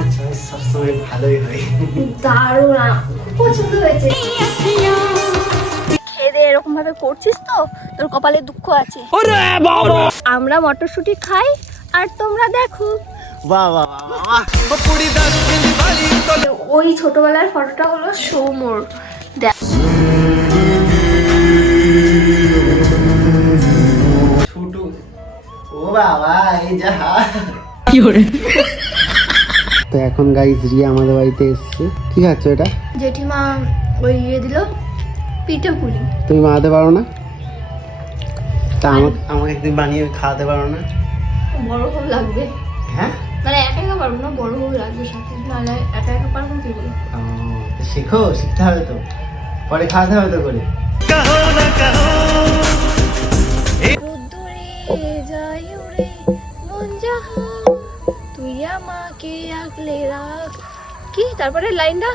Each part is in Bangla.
আমার চয়েস সবসময় ভালোই হয় দারুণ খুব পছন্দ হয়েছে। খেয়ে দিয়ে এরকম ভাবে করছিস তো তোর কপালে দুঃখ আছে। আমরা মটরশুঁটি খাই আর তোমরা দেখো। বাহ বাহ বাহ, বাহ ওই ছোটবেলার ফটোটা হলো সৌমর দেখ। ও বাবা এই যা। তো এখন গাইজ রিয়া আমাদের বাড়িতে এসছে। কি খাচ্ছ এটা? জেঠিমা ওই ইয়ে দিল পিঠে পুলি। তুমি বানাতে পারো না? তা আমাকে আমাকে একদিন বানিয়ে খাওয়াতে পারো না? বড় খুব লাগবে। হ্যাঁ? মানে একা একা পারব না বড় খুব লাগবে সাথে নাহলে একা একা পারব কি ও, শেখো শিখতে হবে তো। পরে খাওয়াতে হবে তো করে। রোদ্দুরে যায় উড়ে তুই আমাকে আগলে রাখ। কি? তারপরে লাইনটা?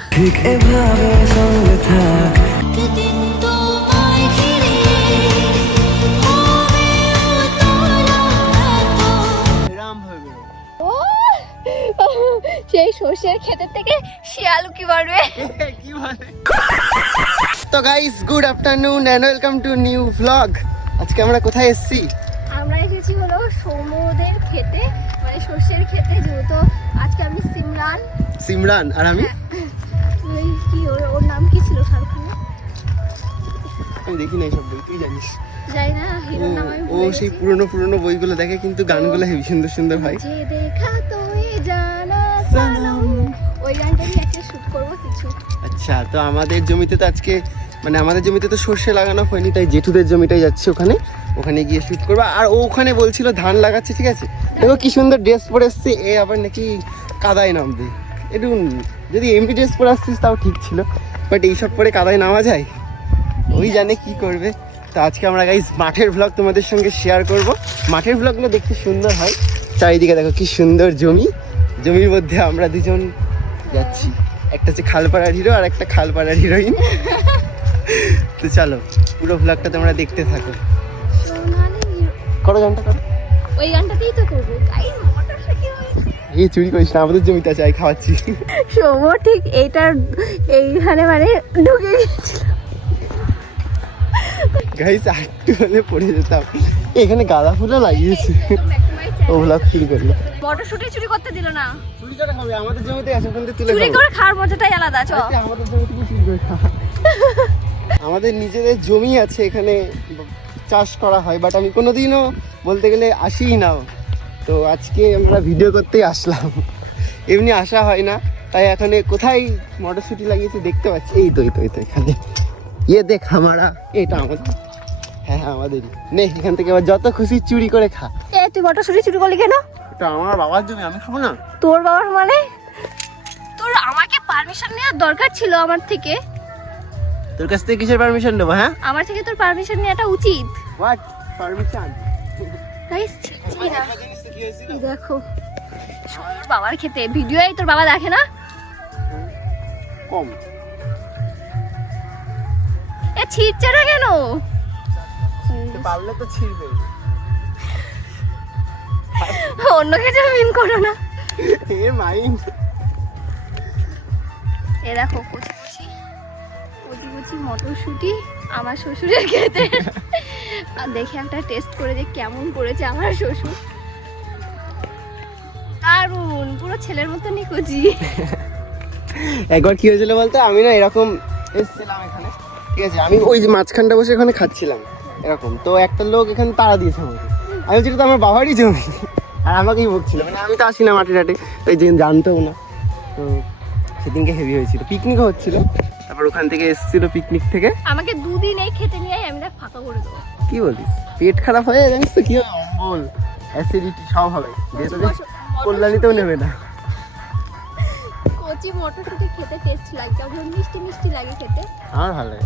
রাম ও সেই সর্ষের ক্ষেতের থেকে শিয়ালু কি পারবে কি বলে তো guys good afternoon and welcome to new vlog আজকে আমরা কোথায় এসেছি? আমরা এসেছি হলো সৌমদের খেতে মানে সর্ষের খেতে যেহেতু আজকে আমি সিমরান। সিমরান আর আমি? কি ওর ওর নাম কি ছিল শাহরুখ আমি দেখি না সব বই তুই জানিস। যাই না হিরোর নাম আমি ও সেই পুরনো পুরনো বইগুলো দেখে কিন্তু গানগুলো হেবি সুন্দর সুন্দর হয়। যে দেখা তুই জানা সালাম ওই গানটাই একটা শুট করব কিছু। আচ্ছা তো আমাদের জমিতে তো আজকে মানে আমাদের জমিতে তো সর্ষে লাগানো হয়নি তাই জেঠুদের জমিটাই যাচ্ছে ওখানে। ওখানে গিয়ে শুট করব। আর ওখানে বলছিল ধান লাগাচ্ছে, ঠিক আছে? দেখো কি সুন্দর ড্রেস পরে এসছে। এ আবার নাকি কাদায় নামবে। একটু যদি এমনি ড্রেস পরে আসছিস তাও ঠিক ছিল। বাট এইসব পরে কাদায় নামা যায়? ওই জানে কি করবে। তো আজকে আমরা গাইজ মাঠের ভ্লগ তোমাদের সঙ্গে শেয়ার করব। মাঠের ভ্লগগুলো দেখতে সুন্দর হয়। চারিদিকে দেখো কি সুন্দর জমি। জমির মধ্যে আমরা দুজন যাচ্ছি। একটা হচ্ছে খালপাড়ার হিরো আর একটা খালপাড়ার হিরোইন তো চলো, পুরো ভ্লগটা তোমরা দেখতে থাকো। করো গানটা করো ওই গানটাতেই তো করব। এই চুরি করিস না আমাদের জমিতে আছে খাওয়াচ্ছি। সৌম ঠিক এইটার এইখানে মানে ঢুকে গেছিল গাইস আটটু হলে পড়ে যেতাম। এখানে গাঁদা ফুলও লাগিয়েছে। করল। মটরশুটি চুরি করতে দিল না। চুরি করে খাবে আমাদের জমিতে আছে ওখান থেকে তুলে চুরি করে খাওয়ার মজাটাই আলাদা চ। আমাদের জমি চুরি করে খাওয়া। আমাদের নিজেদের জমি আছে এখানে। চাষ করা হয় বাট আমি কোনোদিনও বলতে গেলে আসিই না। তো আজকে আমরা ভিডিও করতেই আসলাম। এমনি আসা হয় না তাই এখন কোথায় মটরশুটি লাগিয়েছে দেখতে পাচ্ছি। এই তো এই তো এই তো এখানে। ইয়ে দেখ আমারা এটা আমাদের। হ্যাঁ হ্যাঁ আমাদেরই নে এখান থেকে আবার যত খুশি চুরি করে খা। এ তুই মটরশুটি চুরি করলি কেন? এটা আমার বাবার জমি আমি খাব না। তোর বাবার মানে? তোর আমাকে পারমিশন নেওয়ার দরকার ছিল আমার থেকে। তোর কাছ থেকে কিসের পারমিশন নেব হ্যাঁ? আমার থেকে তোর পারমিশন নেওয়াটা উচিত। হোয়াট পারমিশন গাইস দেখো। তোর বাবার খেতে ভিডিওই তোর বাবা দেখে না? কম। এ ছিটছে না কেন? পারলে তো ছিড়বে। অন্য কিছু মিন করো না। এ মাইন্ড এ দেখো কুচি কুচি মটরশুঁটি আমার শ্বশুরের খেতে। আর দেখে একটা টেস্ট করে যে কেমন করেছে আমার শ্বশুর। দারুণ পুরো ছেলের মতনই কুচি একবার কি হয়েছিল বলতো? আমি না এরকম এসেছিলাম এখানে। ঠিক আছে, আমি ওই যে মাঝখানটা বসে এখানে খাচ্ছিলাম। এরকম। তো একটা লোক এখানে তাড়া দিয়েছে আমাকে। আমি বলছি তো আমার বাবারই জমি। আর আমাকেই বকছিল। মানে আমি তো আসি না মাঠে টাটে ওই যে জানতেও না। তো সেদিনকে হেভি হয়েছিল। পিকনিকও হচ্ছিল। তারপর ওখান থেকে এসেছিল পিকনিক থেকে। আমাকে দুদিন এই খেতে নিয়ে আমি দেখ ফাঁকা করে দেবো। কি বলিস? পেট খারাপ হয়ে জানিস তো কি হবে অম্বল অ্যাসিডিটি সব হবে। যেহেতু কল্যাণীতেও নেবে না। কচি মটরশুঁটি খেতে টেস্ট লাগে তারপর মিষ্টি মিষ্টি লাগে খেতে। আমার ভালো লাগে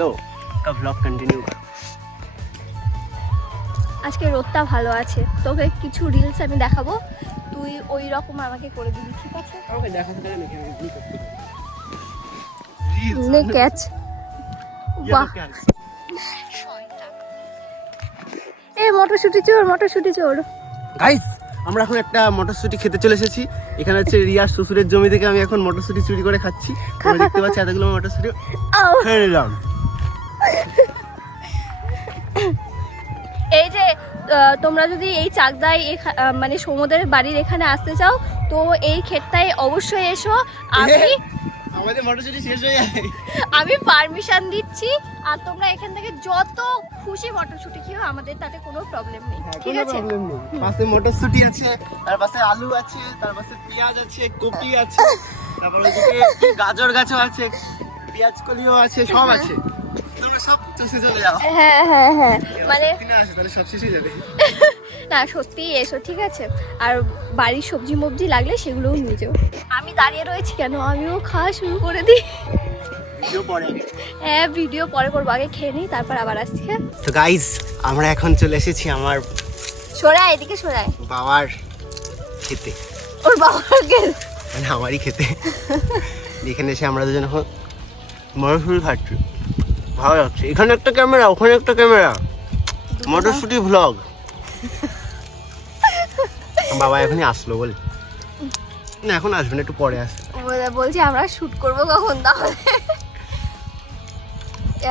লো का ব্লগ কন্টিনিউ কর। আজকে রোদটা ভালো আছে তোকে কিছু রিলস আমি দেখাবো। তুই ওই রকম আমাকে করে দিবি ঠিক আছে? আমাকে দেখাতে পারে নাকি আমি কি করতে নে ক্যাচ। বাহ। এ মটরশুঁটি চোর মটরশুঁটি চোর। গাইস আমরা এখন একটা মটরশুটি খেতে চলে এসেছি। এখানে হচ্ছে রিয়ার শ্বশুরের জমি থেকে আমি এখন মটরশুটি চুরি করে খাচ্ছি। তোমরা দেখতে পাচ্ছি এতগুলো মটরশুটি। তোমরা যদি এই চাকদায় মানে সমুদ্রের বাড়ির এখানে আসতে চাও তো এই ক্ষেতটায় অবশ্যই এসো। আমি আমাদের মটরশুটি শেষ হয়ে যায়। আমি পারমিশন দিচ্ছি আর তোমরা এখান থেকে যত খুশি মটরশুটি খেও আমাদের তাতে কোনো প্রবলেম নেই। ঠিক আছে? problem নেই। পাশে মটরশুটি আছে তার পাশে আলু আছে তার পাশে পেঁয়াজ আছে কপি আছে তারপরে গাজর গাছও আছে পেঁয়াজ কলিও আছে সব আছে। তোমরা সব চষে চলে যাও। হ্যাঁ হ্যাঁ হ্যাঁ। মানে আসে তাহলে সব যাবে। না সত্যি এসো ঠিক আছে। আর বাড়ির সবজি মবজি লাগলে সেগুলোও নিয়ে যাও। আমি দাঁড়িয়ে রয়েছি কেন? আমিও খাওয়া শুরু করে দিই। হ্যাঁ ভিডিও পরে করব আগে খেয়ে নিই তারপর আবার আসছি হ্যাঁ। তো গাইজ আমরা এখন চলে এসেছি আমার সরাই এদিকে সরাই বাবার খেতে। ওর বাবাকে মানে আমারই খেতে। এখানে এসে আমরা দুজন এখন মটরশুটি খাচ্ছি ভালো লাগছে এখানে একটা ক্যামেরা ওখানে একটা ক্যামেরা। মটরশুটি ভ্লগ বাবা এখনই আসলো বল। না এখন আসবে না একটু পরে আসবে। বলছি আমরা শুট করব কখন তাহলে?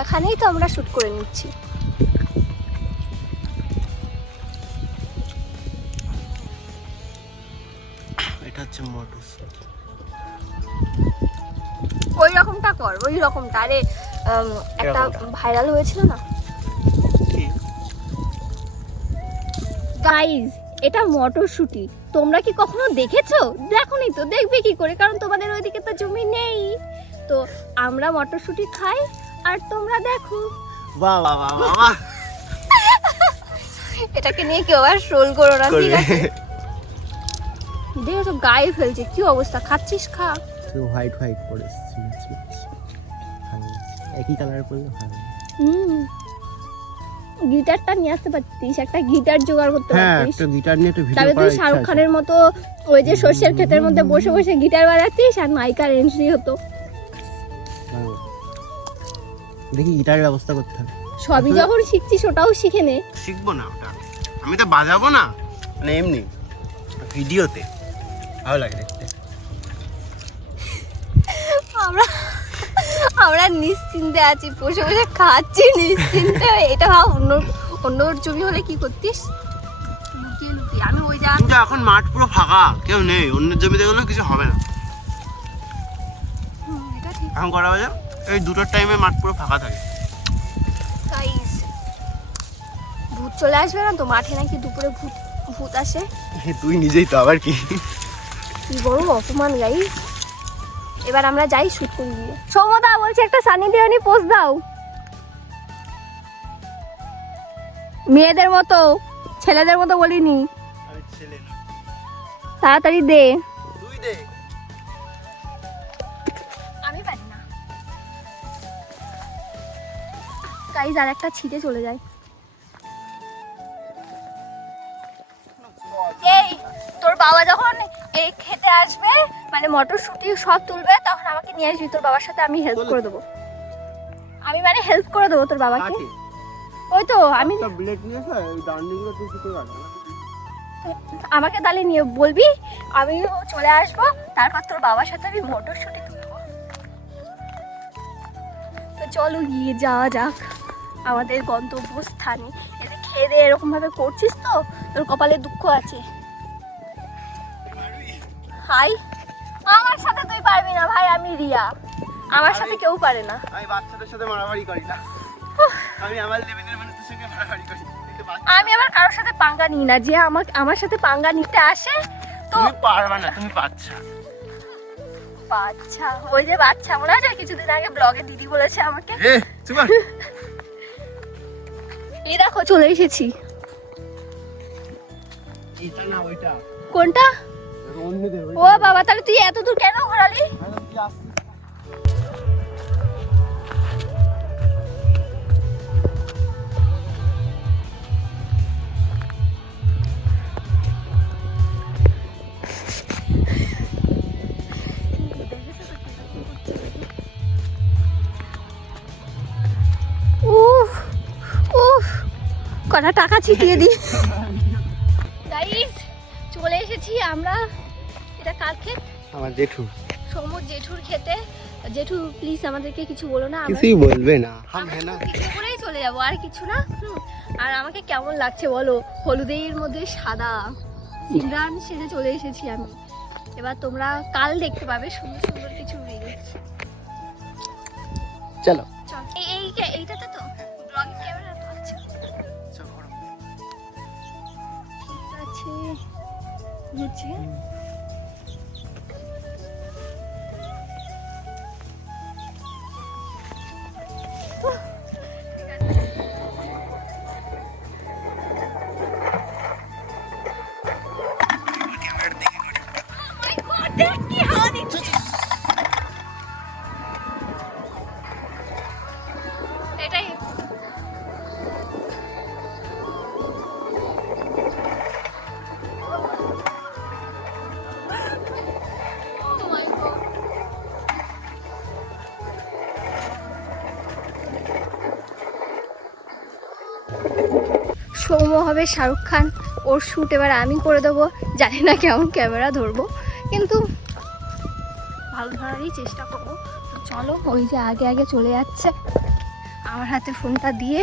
এখানেই তো আমরা শুট করে নিচ্ছি। এটা হচ্ছে মটরশুটি। ওই রকমটা কর ওই রকমটা। আরে একটা ভাইরাল হয়েছিল না? গাইজ এটা মটরশুটি। তোমরা কি কখনো দেখেছ? দেখোনি তো দেখবে কি করে? কারণ তোমাদের ওইদিকে তো জমি নেই। তো আমরা মটরশুটি খাই আর তোমরা দেখো। এটাকে নিয়ে কেউ আর রোল করো না ঠিক আছে? দেখেছ গায়ে ফেলছে কি অবস্থা? খাচ্ছিস খা। হোয়াইট হোয়াইট করে একই কালার করলে ভালো হুম। গিটারটা নিয়ে আসতে পারতিস একটা গিটার জোগাড় করতে হ্যাঁ একটা গিটার নিয়ে একটু ভিডিও তাহলে তুই শাহরুখ খানের মতো ওই যে সর্ষের ক্ষেতের মধ্যে বসে বসে গিটার বাজাতিস আর নায়িকার এন্ট্রি হতো। হ্যাঁ। দেখি গিটারের ব্যবস্থা করতে হবে। সবই যখন শিখছিস ওটাও শিখে নে। শিখব না ওটা আমি তো বাজাবো না। মানে এমনি ভিডিওতে। ভালো লাগে দেখতে। আমরা আমরা নিশ্চিন্তে আছি বসে বসে খাচ্ছি নিশ্চিন্তে। এটা ভাব অন্য অন্য জমি হলে কি করতিস? লুকিয়ে লুকিয়ে। আমি ওই যা কিন্তু এখন মাঠ পুরো ফাঁকা কেউ নেই। অন্যের জমিতে গেলেও কিছু হবে না। ঠিক। এখন করা বাজে? এই দুটোর টাইমে মাঠ পুরো ফাঁকা থাকে। ভূত চলে আসবে না তো? মাঠে নাকি দুপুরে ভূত ভূত আসে? তুই নিজেই তো আবার কি? কি বড় অপমান গাইস এবার আমরা যাই শুট করি গিয়ে সৌমদা বলছে একটা সানি দেওয়ানি পোস্ট দাও মেয়েদের মতো ছেলেদের মতো বলিনি তাড়াতাড়ি দে আমি পারি না গাইজ আর একটা ছিটে চলে যায় এই তোর বাবা যখন এই আসবে মানে মটরশুঁটি সব তুলবে তখন আমাকে নিয়ে আসবি তোর বাবার সাথে আমি হেল্প করে দেবো। আমি মানে হেল্প করে দেবো তোর বাবাকে। ওই তো আমি আমাকে তাহলে নিয়ে বলবি আমি চলে আসব তারপর তোর বাবার সাথে আমি মটরশুঁটি তুলবো। তো চলো গিয়ে যাওয়া যাক আমাদের গন্তব্যস্থানে। এতে খেয়ে দিয়ে এরকম ভাবে করছিস তো? তোর কপালে দুঃখ আছে। হাই আমার সাথে তুই পারবি না ভাই আমি রিয়া। আমার সাথে কেউ পারে না। আমি বাচ্চাদের সাথে মারামারি করি না। আমি আমার লেভেলের মানুষের সঙ্গে মারামারি করি। আমি আবার কারোর সাথে পাঙ্গা নিই না। যে আমার আমার সাথে পাঙ্গা নিতে আসে তো তুমি পারবা না তুমি বাচ্চা। বাচ্চা ওই যে বাচ্চা। মনে আছে কিছুদিন আগে ব্লগে দিদি বলেছে আমাকে? এই দেখো চলে এসেছি। এটা না ওইটা। কোনটা? ও বাবা তাহলে তুই এত দূর কেন ঘোরালি? উফ কটা টাকা ছিটিয়ে দি গাইস চলে এসেছি আমরা। এটা কার ক্ষেত? আমার জেঠু। সমুদ্র জেঠুর খেতে জেঠু প্লিজ আমাদেরকে কিছু বলো না কিছুই বলবে না। হাম হ্যাঁ না করেই চলে যাব আর কিছু না? হুম। আর আমাকে কেমন লাগছে বলো? হলুদের মধ্যে সাদা। সিমরান সেজে চলে এসেছি আমি। এবার তোমরা কাল দেখতে পাবে সুন্দর সুন্দর কিছু রিলস চলো। চল। এই এই- এইটাতে তো ব্লগিং ক্যামেরা তো আছে। ঠিক আছে। বুঝছি? সৌম্য হবে শাহরুখ খান। ওর শ্যুট এবার আমি করে দেবো। জানি না কেমন ক্যামেরা ধরবো। কিন্তু ভালো ধরারই চেষ্টা করব। তো চলো ওই যে আগে আগে চলে যাচ্ছে। আমার হাতে ফোনটা দিয়ে।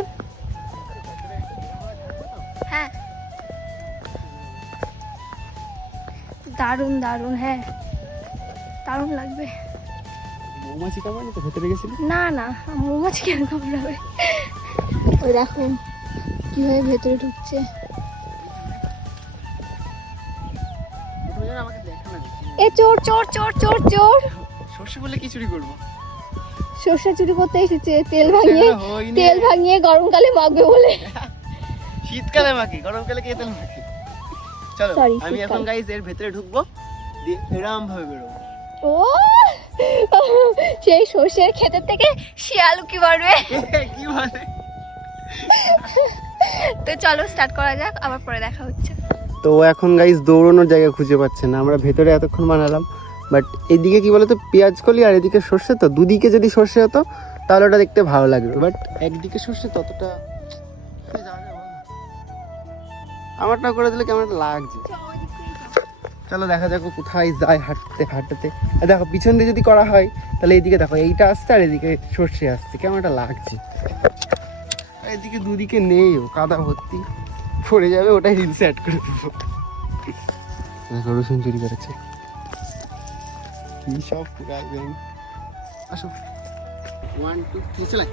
হ্যাঁ। দারুণ দারুণ হ্যাঁ। দারুণ লাগবে। মৌমাছি তো ভেতরে গেছিল? না না মৌমাছি কেন কামড়াবে? ওই দেখো কীভাবে ভেতরে ঢুকছে? এ চোর চোর চোর চোর চোর। সর্ষে বলে কি চুরি করব? সর্ষে চুরি করতে এসেছে তেল ভাঙিয়ে তেল ভাঙিয়ে গরমকালে মাখবে বলে। শীতকালে মাখি গরমকালে কে তেল মাখি? চলো আমি এখন। এর ভেতরে ঢুকবো দিয়ে এরম ভাবে বেরোবো। ও সেই সর্ষের ক্ষেতের থেকে শিয়ালু কি পারবে কি বলে? তো চলো স্টার্ট করা যাক, আবার পরে দেখা হচ্ছে। তো এখন গাইজ দৌড়ানোর জায়গা খুঁজে পাচ্ছে না, আমরা ভেতরে এতক্ষণ বানালাম। বাট এদিকে কি বলতো, পেঁয়াজ কলি আর এদিকে সর্ষে তো, দুদিকে যদি সর্ষে হতো, তাহলে ওটা দেখতে ভালো লাগবে। বাট একদিকে সর্ষে ততটা? আমারটা করে দিলে কেমন লাগছে। চলো দেখা যাক কোথায় যায় হাঁটতে হাঁটতে। দেখো, পিছন দিয়ে যদি করা হয়, তাহলে এইদিকে দেখো, এইটা আসছে আর এদিকে সর্ষে আসছে, কেমন একটা লাগছে। এদিকে দুদিকে নেই, ও কাদা ভর্তি। পড়ে যাবে, ওটাই রিলসে অ্যাড করে দেবো। রসুন চুরি করেছে। কি সব আসো। ওয়ান টু থ্রি চালাই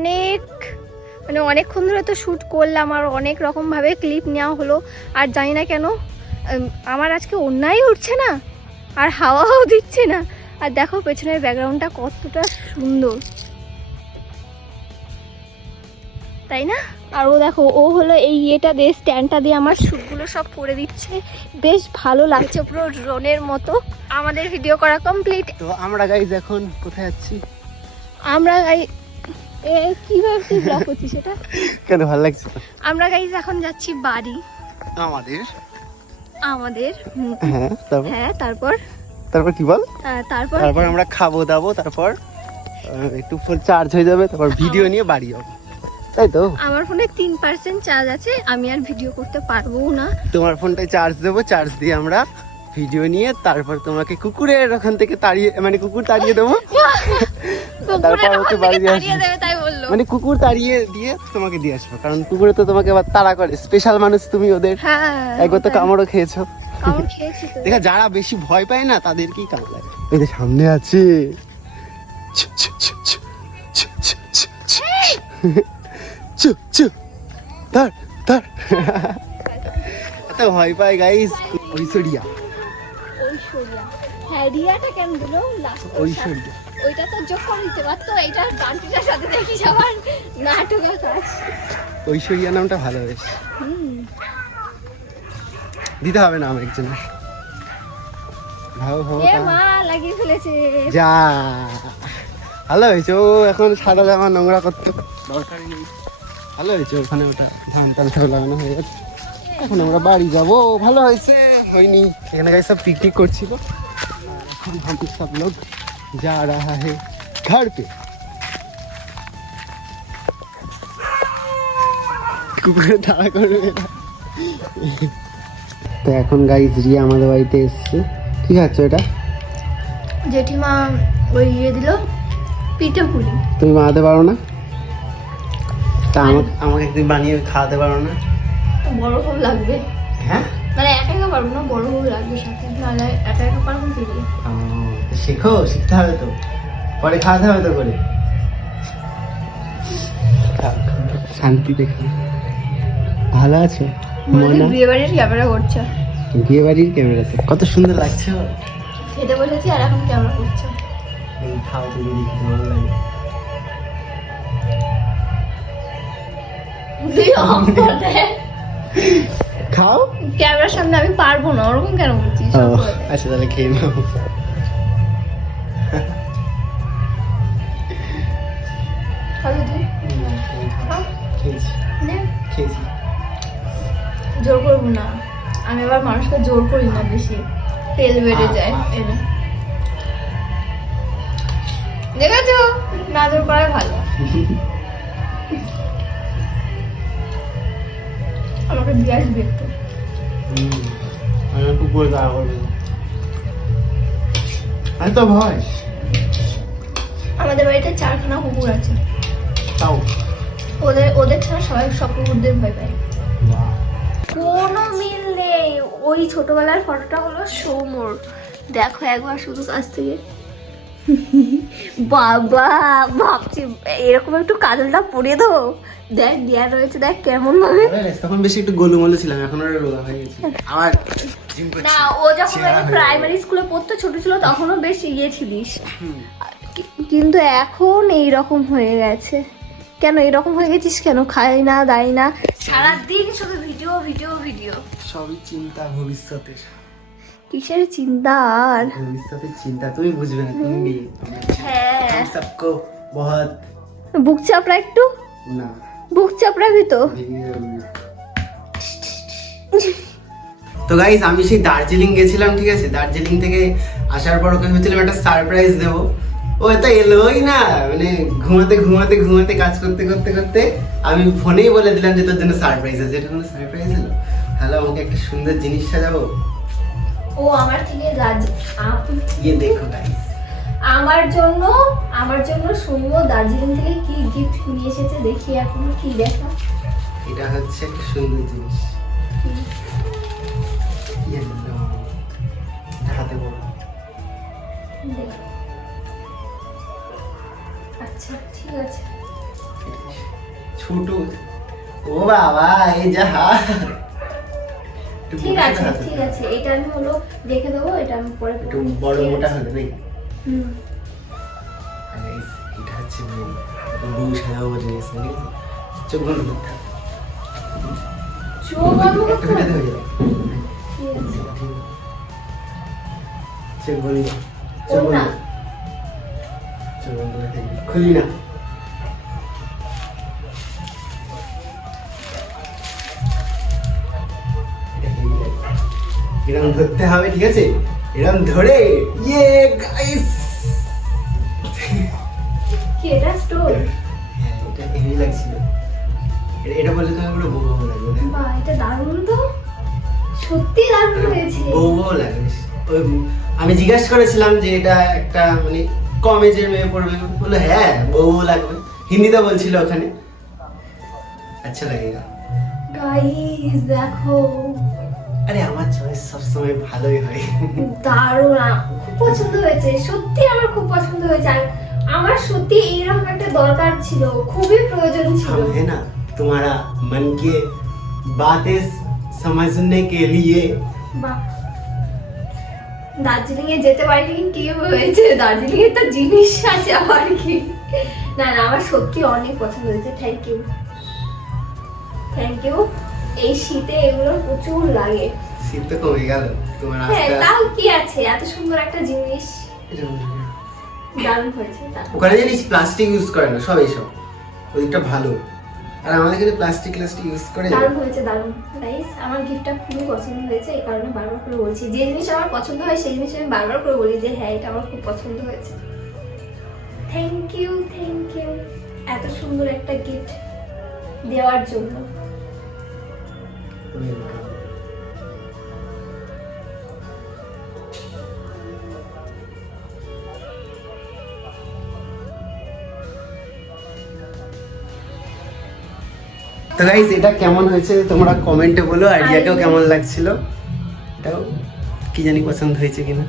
অনেক মানে অনেকক্ষণ ধরে তো শ্যুট করলাম আর অনেক রকমভাবে ক্লিপ নেওয়া হলো। আর জানি না কেন আমার আজকে অন্যায় উঠছে না আর হাওয়াও দিচ্ছে না। আর দেখো পেছনের ব্যাকগ্রাউন্ডটা কতটা সুন্দর। তাই না? আর ও দেখো ও হলো এই ইয়েটা দিয়ে স্ট্যান্ডটা দিয়ে আমার শ্যুটগুলো সব করে দিচ্ছে। বেশ ভালো লাগছে পুরো ড্রোনের মতো। আমাদের ভিডিও করা কমপ্লিট তো আমরা গাইজ এখন কোথায় যাচ্ছি? আমরা গাই কীভাবে তুই ব্লগ করছিস সেটা কেন ভালো লাগছে আমরা গাইজ এখন যাচ্ছি বাড়ি। আমাদের। আমাদের হ্যাঁ তারপর? হ্যাঁ তারপর? তারপর কি বল? তারপর? তারপর আমরা খাব দাবো তারপর একটু ফুল চার্জ হয়ে যাবে তারপর ভিডিও নিয়ে বাড়ি যাব। তাই তো? আমার ফোনে তিন পার্সেন্ট চার্জ আছে আমি আর ভিডিও করতে পারব না। তোমার ফোনটায় চার্জ দেবো চার্জ দিয়ে আমরা ভিডিও নিয়ে তারপর তোমাকে কুকুরের ওখান থেকে তাড়িয়ে মানে কুকুর তাড়িয়ে দেবো। তারপর ওকে বাড়ি দিয়ে মানে কুকুর তাড়িয়ে দিয়ে তোমাকে দিয়ে আসব কারণ কুকুরে তো তোমাকে আবার তাড়া করে। স্পেশাল মানুষ তুমি ওদের হ্যাঁ একবার তো কামড়ও খেয়েছো। কামড় দেখা যারা বেশি ভয় পায় না তাদেরকেই কামড়ায় এই যে সামনে আছে। এত ভয় পায় গাইস ঐশ্বরিয়া। ঐশ্বরিয়া। হ্যাঁ রিয়াটা কেন দিল ঐশ্বরিয়া। ওইটা তো এইটা সাথে ঐশ্বরিয়া নামটা ভালো বেশ। দিতে হবে না আমার একজনের। যা। ভালো হয়েছে ও এখন সাদা নোংরা করতে। নেই। ভালো হয়েছে ওখানে ওটা ধান হয়ে এখন আমরা বাড়ি যাব। ভালো হয়েছে হয়নি। এখানে সব পিকনিক করছিল। ভাবি সব লোক। जा रहा है घर पे কুকুরে তাড়া করবে না। তো এখন গাইজ রিয়া আমাদের বাড়িতে এসছে ঠিক আছে এটা জেঠিমা ওই ইয়ে দিল পিঠে পুলি তুমি বানাতে পারো না তা আমাকে আমাকে একদিন বানিয়ে খাওয়াতে পারো না বড় খুব লাগবে হ্যাঁ মানে একা একা পারবো না বড় খুব লাগবে সাথে নাহলে একা একা পারবো কি করে? ও, তো শেখো শিখতে হবে তো। পরে খাওয়াতে হবে তো করে। শান্তি দেখো ভালো আছে? বিয়ে বাড়ির ক্যামেরা করছে। বিয়ে বাড়ির ক্যামেরাতে। কত সুন্দর লাগছে। খেতে বসেছি আর এখন ক্যামেরা করছে। এই খাও তুমি দেখতে ভালো লাগে। খাও। ক্যামেরার সামনে আমি পারব না ওরকম কেন করছিস? ও আচ্ছা তাহলে খেয়ে নাও। জোর করব না। আমি আবার মানুষকে জোর করি না বেশি। তেল বেড়ে যায় এনে। দেখেছ? না জোর করাই ভালো। আমাকে দিয়ে আসবি একটু। আমি খুব বলে দেওয়া করবে আমি তো ভয়। আমাদের বাড়িতে চারখানা কুকুর আছে। তাও? ওদের ওদের ছাড়া সবাই সব কুকুরদের ভয় পায়। কোনো মিল নেই। ওই ছোটবেলার ফটোটা হলো সৌমর। দেখো একবার শুধু কাছ থেকে। বাবা ভাবছি এরকম একটু কাজলটা পরিয়ে দেবো। দেখ দেয়া রয়েছে দেখ কেমন ভাবে তখন বেশি একটু গোলুমলু ছিলাম এখন আর রোগা হয়ে গেছে। জিম করছি না ও যখন প্রাইমারি স্কুলে পড়তো ছোট ছিল তখনও বেশ ইয়ে ছিলিস। কিন্তু এখন এই রকম হয়ে গেছে। কেন এরকম হয়ে গেছিস কেন? খাই না দাই না। সারাদিন শুধু ভিডিও ভিডিও ভিডিও। সবই চিন্তা ভবিষ্যতের। কিসের চিন্তা আর? ভবিষ্যতের চিন্তা তুমি বুঝবে না তুমি হ্যাঁ। সবকো বহুত। বুক চাপড়া একটু? না। বুক চাপড়াবি তো? তো গাইস আমি সেই দার্জিলিং গেছিলাম ঠিক আছে? দার্জিলিং থেকে আসার পর ওকে ভেবেছিলাম একটা সারপ্রাইজ দেবো। ও তো এলোই না মানে ঘুমাতে ঘুমাতে ঘুমাতে কাজ করতে করতে করতে আমি ফোনেই বলে দিলাম যে তোর জন্য সারপ্রাইজ আছে। এটা কোনো সারপ্রাইজ হলো হ্যালো আমাকে একটা সুন্দর জিনিস সাজাবো? ও আমার থেকে ইয়ে দেখো গাইস আমার জন্য আমার জন্য সৌম্য দার্জিলিং থেকে কি গিফট নিয়ে এসেছে দেখি এখন কি দেখা। এটা হচ্ছে একটা সুন্দর জিনিস। ইয়ে দেখো। আচ্ছা ঠিক আছে ছোট ও বাবা এই যা। ঠিক আছে ঠিক আছে এটা আমি হলো রেখে দেবো এটা আমি পরে একটু বড় মোটা? হলে নাকি হুম। এটা হচ্ছে। বউ সাজাবো জিনিস নাকি চোখ বন্ধ করতে চোখ বন্ধ করতে হেঁটে হবে? ধরে যাও। ঠিক আছে। চোখ বন্ধ করো। ও চোখ বন্ধ না। এরকম ধরতে হবে ঠিক আছে এরকম ধরে ইয়ে গাইস কি এটা স্টোর হ্যাঁ, এটা হেভি লাগছিল এটা- এটা বললে তোমার পুরো বউ বউ লাগবে বা এটা দারুণ তো সত্যি দারুণ হয়েছে। বউ আমি জিজ্ঞেস করেছিলাম যে এটা একটা মানে কমেজের মেয়ে পড়বে। বলল হ্যাঁ বউ বউ লাগবে। হিন্দিতে বলছিল ওখানে। আচ্ছা লাগেগা গাইস দেখো। আরে আমার চয়েস সবসময় ভালোই হয়। দারুণ খুব পছন্দ হয়েছে। সত্যি আমার খুব পছন্দ হয়েছে। আর আমার সত্যি এইরকম একটা দরকার ছিল। খুবই প্রয়োজন ছিল। হ্যাঁ না তোমারা মনকে বাতেস समझने के लिए বাহ দার্জিলিং এ যেতে পারিনি কি হয়েছে দার্জিলিং এ তো জিনিস আছে আবার কি না না আমার সত্যি অনেক পছন্দ হয়েছে থ্যাংক ইউ থ্যাংক ইউ এই শীতে এগুলো প্রচুর লাগে শীত তো কমে গেল তোমার হ্যাঁ আস্তে তাও কি আছে এত সুন্দর একটা জিনিস আস্তে দারুণ হয়েছে দারুণ। ওখানে জিনিস প্লাস্টিক ইউজ করে না সব এইসব ওদিকটা ভালো আর আমাদের কাছে প্লাস্টিক প্লাস্টিক ইউজ করে দারুণ হয়েছে দারুণ। গাইস আমার গিফটটা খুবই পছন্দ হয়েছে এই কারণে বারবার করে বলছি। যে জিনিস আমার পছন্দ হয় সেই জিনিস আমি বারবার করে বলি যে হ্যাঁ এটা আমার খুব পছন্দ হয়েছে। থ্যাংক ইউ থ্যাংক ইউ এত সুন্দর একটা গিফট দেওয়ার জন্য। তো গাইস এটা কেমন হয়েছে তোমরা কমেন্টে বলো আইডিয়াকেও কেমন লাগছিল? এটাও কি জানি পছন্দ হয়েছে কিনা।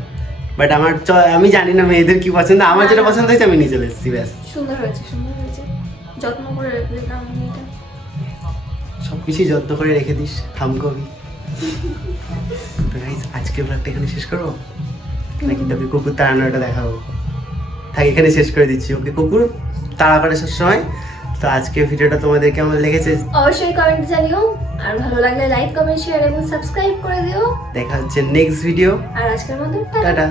বাট আমার আমি জানি না মেয়েদের কি পছন্দ আমার যেটা পছন্দ হয়েছে আমি চলে এসেছি ব্যাস। সুন্দর হয়েছে সুন্দর হয়েছে। যত্ন করে রেখেছিলাম সব কিছুই যত্ন করে রেখে দিস হামকবি তো গাইস আজকে ব্লগটা এখানে শেষ করব? নাকি তোকে কুকুর তাড়ানোটা দেখাবো? থাক এখানে শেষ করে দিচ্ছি। ওকে কুকুর তাড়া করে সবসময় তো আজকে ভিডিওটা তোমাদের কেমন লেগেছে? অবশ্যই কমেন্ট জানিও। আর ভালো লাগলে লাইক কমেন্ট শেয়ার এবং সাবস্ক্রাইব করে দিও। দেখা হচ্ছে নেক্সট ভিডিও আর আজকের মতো টাটা।